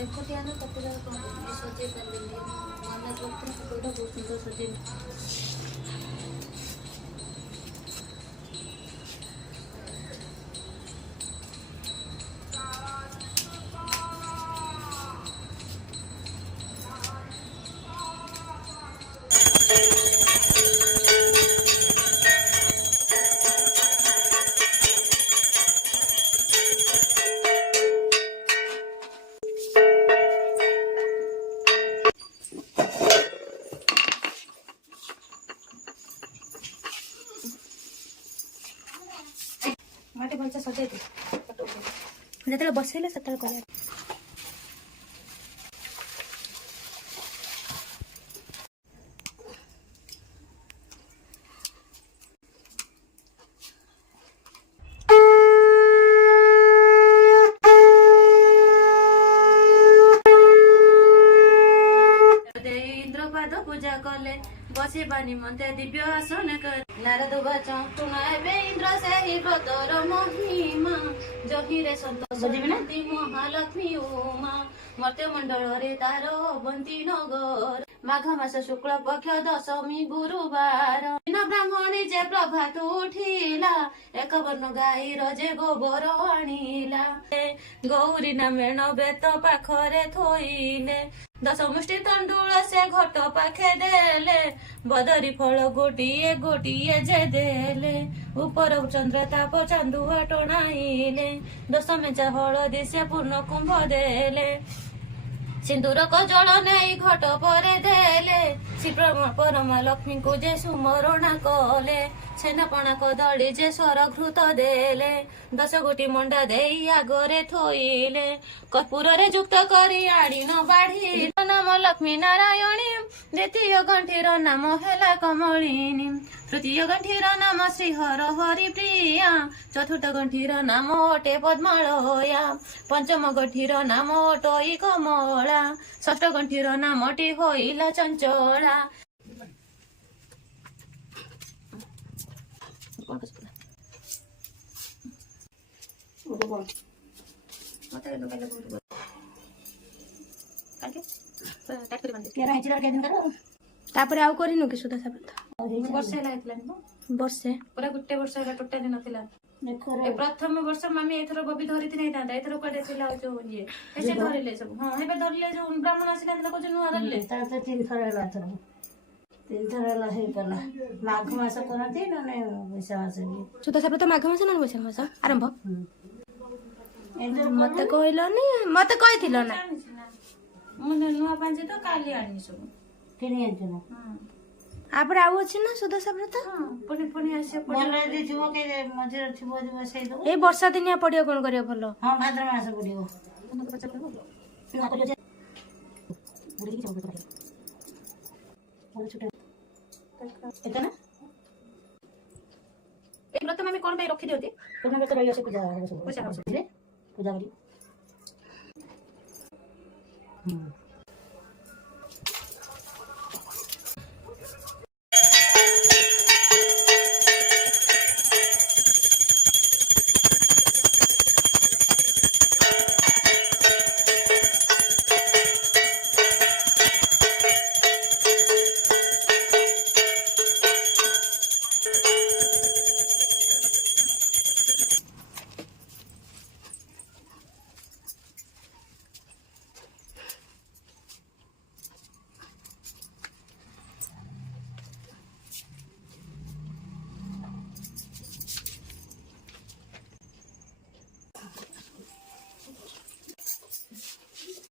ଏପଟେ ଆମେ କପଡ଼ା କଣ ସଜେଇ ପାରିଲିନି ମନେ ରଖିଥିଲି କପଡ଼ା ବହୁତ ସୁନ୍ଦର ସଜେଇ माटे भलसे सजाई दे जेतले बसैले सेतले करिया इंद्रपाद पूजा कले बसिबा निमन्ते दिव्य आसन कर नारद बचन सुनाबे इंद्र से ही व्रतर महिमा जहिरे संतोष बजिबिना महालक्ष्मी उमा मर्त्य मंडल रे तार बंती नगर माघ मास शुक्ल पक्ष दशमी गुरुवार दिन ब्राह्मणी जे प्रभात उठिला एक वर्ण गाई रजे गोबर आनिला गौरी नामेण बेत पाखरे थोइले दश मुष्टि तंडुल से घट पाखे देले बदरी फल गोटिए गोटिए जे देले ऊपर चंद्र ताप चांदुआ टणाइले दश मेचा हलदी से पूर्ण कुंभ देले सिंदूर कजल नहीं घट पर देले श्री परमा लक्ष्मी को जे सुमरणा कले छेनापणा कदली जे स्वरघृत देले 10 गोटी मंडा दे आगरे थोइले कर्पूर रे युक्त करी आड़ीन बाढ़ी नाम लक्ष्मी नारायणी द्वितीय गंठीर नाम हेला कमलिनी तृतीय गंठीर नाम श्रीहर हरि प्रिया चतुर्थ गंठीर नाम अटे पद्मालया पंचम गंठीर नाम अटई कमला षष्ठ गंठीर नाम टी होइला चंचला तापर आउ करिनु कि सुधा साबत वर्षे लाइतलानी वर्षे पूरा गुटे वर्ष होला टोटली नथिला ए प्रथम वर्ष मामी एथरो बबी धरिति नै तांदा एथरो कडे थिला जो ये एसे धरिले सब हां हेबे धरिले जो ब्राह्मण आसिला को जो नुआ धरिले ता त 3 थर होला थर 3 थर होला हे कला माघ मास करती नने वैसा मास सुधा साबत माघ मास न वैसा मास आरंभ मते कहलनी मते कहिथिलो ना मुने नुआ पांजे तो काली आनी सब किनी आंछ ना आपर आउ अछि ना सुधा साबत हां पुनी पुनी आसे बोल दे छुओ के मजर छुओ जे बसै दो ए वर्षा दिनिया पडियो कोन करियो भलो हां भाद्र मास पडियो एतना ए व्रत में कोन पे रखि दियोती कोन पे रहियो से पूजा पूजा करी